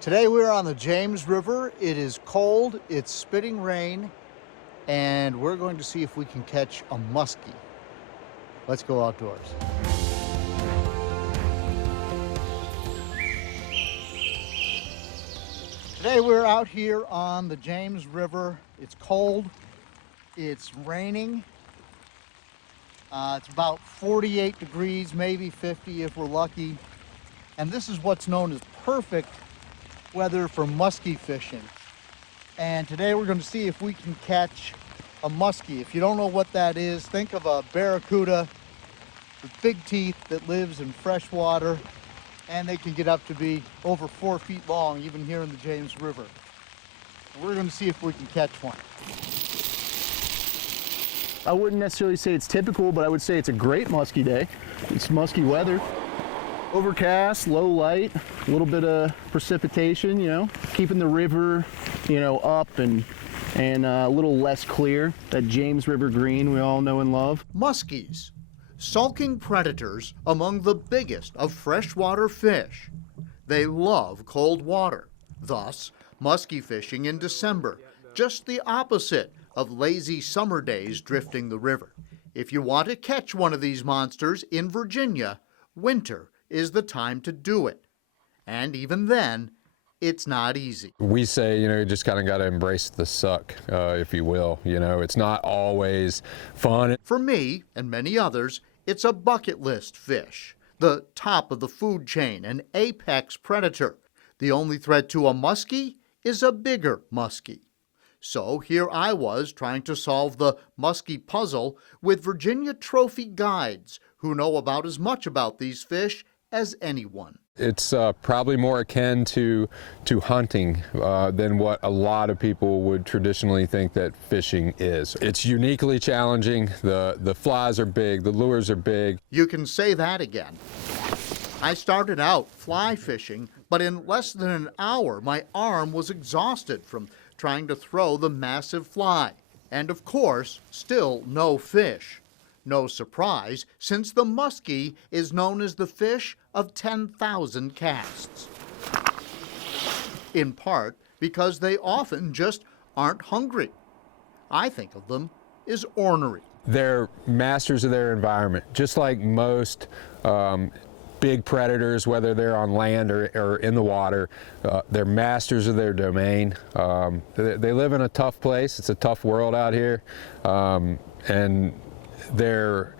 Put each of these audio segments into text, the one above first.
Today we're on the James River. It is cold, it's spitting rain, and we're going to see if we can catch a muskie. Let's go outdoors. Today we're out here on the James River. It's cold, it's raining. It's about 48 degrees, maybe 50 if we're lucky. And this is what's known as perfect weather for musky fishing. And today we're going to see if we can catch a muskie. If you don't know what that is, think of a barracuda with big teeth that lives in fresh water, and they can get up to be over 4 feet long, even here in the James River. And we're going to see if we can catch one. I wouldn't necessarily say it's typical, but I would say it's a great musky day. It's musky weather. Overcast, low light, a little bit of precipitation, keeping the river, up and a little less clear. That James River green we all know and love. Muskies, sulking predators among the biggest of freshwater fish. They love cold water. Thus, musky fishing in December, just the opposite of lazy summer days drifting the river. If you want to catch one of these monsters in Virginia, winter is the time to do it. And even then, it's not easy. We say, you just kind of got to embrace the suck, if you will. It's not always fun. For me and many others, it's a bucket list fish, the top of the food chain, an apex predator. The only threat to a muskie is a bigger muskie. So here I was trying to solve the muskie puzzle with Virginia trophy guides who know about as much about these fish as anyone. It's probably more akin to hunting than what a lot of people would traditionally think that fishing is. It's uniquely challenging. The flies are big, the lures are big. You can say that again. I started out fly fishing, but in less than an hour, my arm was exhausted from trying to throw the massive fly. And of course, still no fish. No surprise, since the muskie is known as the fish of 10,000 casts. In part because they often just aren't hungry. I think of them as ornery. They're masters of their environment, just like most big predators, whether they're on land or in the water. They're masters of their domain. They live in a tough place. It's a tough world out here, and they're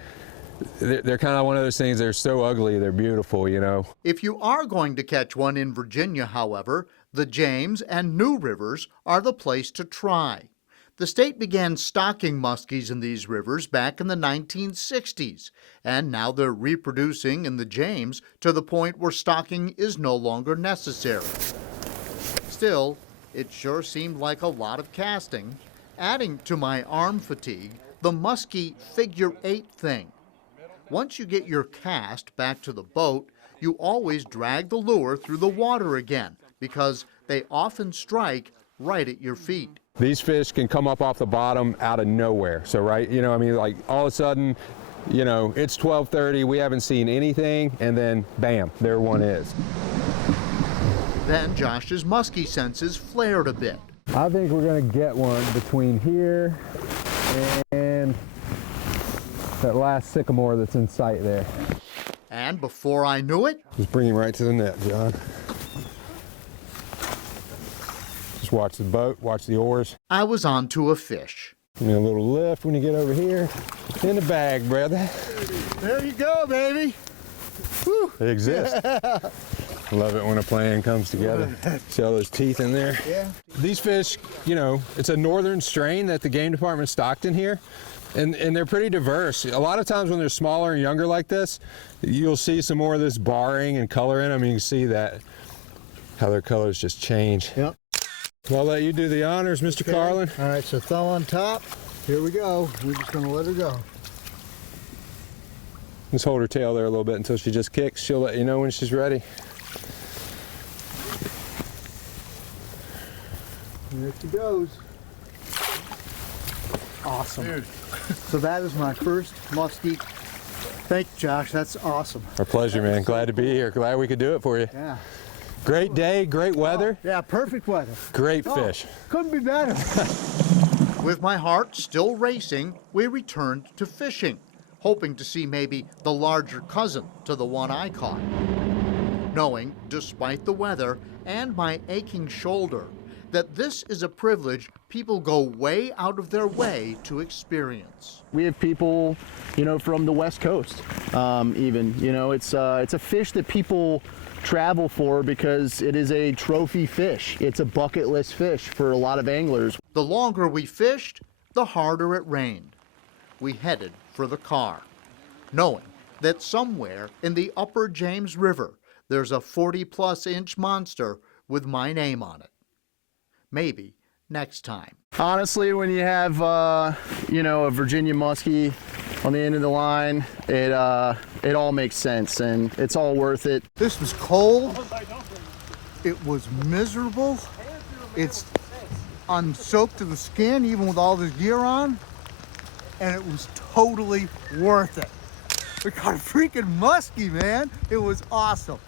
kind of one of those things. They're so ugly, they're beautiful, If you are going to catch one in Virginia, however, the James and New Rivers are the place to try. The state began stocking muskies in these rivers back in the 1960s, and now they're reproducing in the James to the point where stocking is no longer necessary. Still, it sure seemed like a lot of casting. Adding to my arm fatigue, the musky figure-8 thing. Once you get your cast back to the boat, you always drag the lure through the water again because they often strike right at your feet. These fish can come up off the bottom out of nowhere. So, right, like all of a sudden, it's 12:30, we haven't seen anything, and then bam, there one is. Then Josh's musky senses flared a bit. I think we're gonna get one between here and that last sycamore that's in sight there. And before I knew it, just bring him right to the net, John. Just watch the boat, watch the oars. I was onto a fish. Give me a little lift when you get over here. In the bag, brother. There you go, baby. Whew. They exist. Yeah. Love it when a plan comes together. See all those teeth in there? Yeah. These fish, it's a northern strain that the game department stocked in here. And they're pretty diverse. A lot of times when they're smaller and younger like this, you'll see some more of this barring and color in them. You can see that, how their colors just change. Yep. Well, I'll let you do the honors, Mr. Okay. Carlin. All right, so thumb on top. Here we go. We're just gonna let her go. Just hold her tail there a little bit until she just kicks. She'll let you know when she's ready. There she goes. Awesome. Dude. So that is my first muskie. Thank you, Josh. That's awesome. Our pleasure, man. Glad to be here. Glad we could do it for you. Yeah. Great day, great weather, Yeah, perfect weather. great Oh, fish. couldn't be better. With my heart still racing, we returned to fishing, hoping to see maybe the larger cousin to the one I caught. Knowing, despite the weather and my aching shoulder, that this is a privilege people go way out of their way to experience. We have people, from the West Coast, even. It's a fish that people travel for because it is a trophy fish. It's a bucket list fish for a lot of anglers. The longer we fished, the harder it rained. We headed for the car, knowing that somewhere in the upper James River, there's a 40-plus inch monster with my name on it. Maybe next time. Honestly, when you have, a Virginia muskie on the end of the line, it all makes sense and it's all worth it. This was cold. It was miserable. I'm soaked to the skin even with all this gear on. And it was totally worth it. We caught a freaking muskie, man. It was awesome.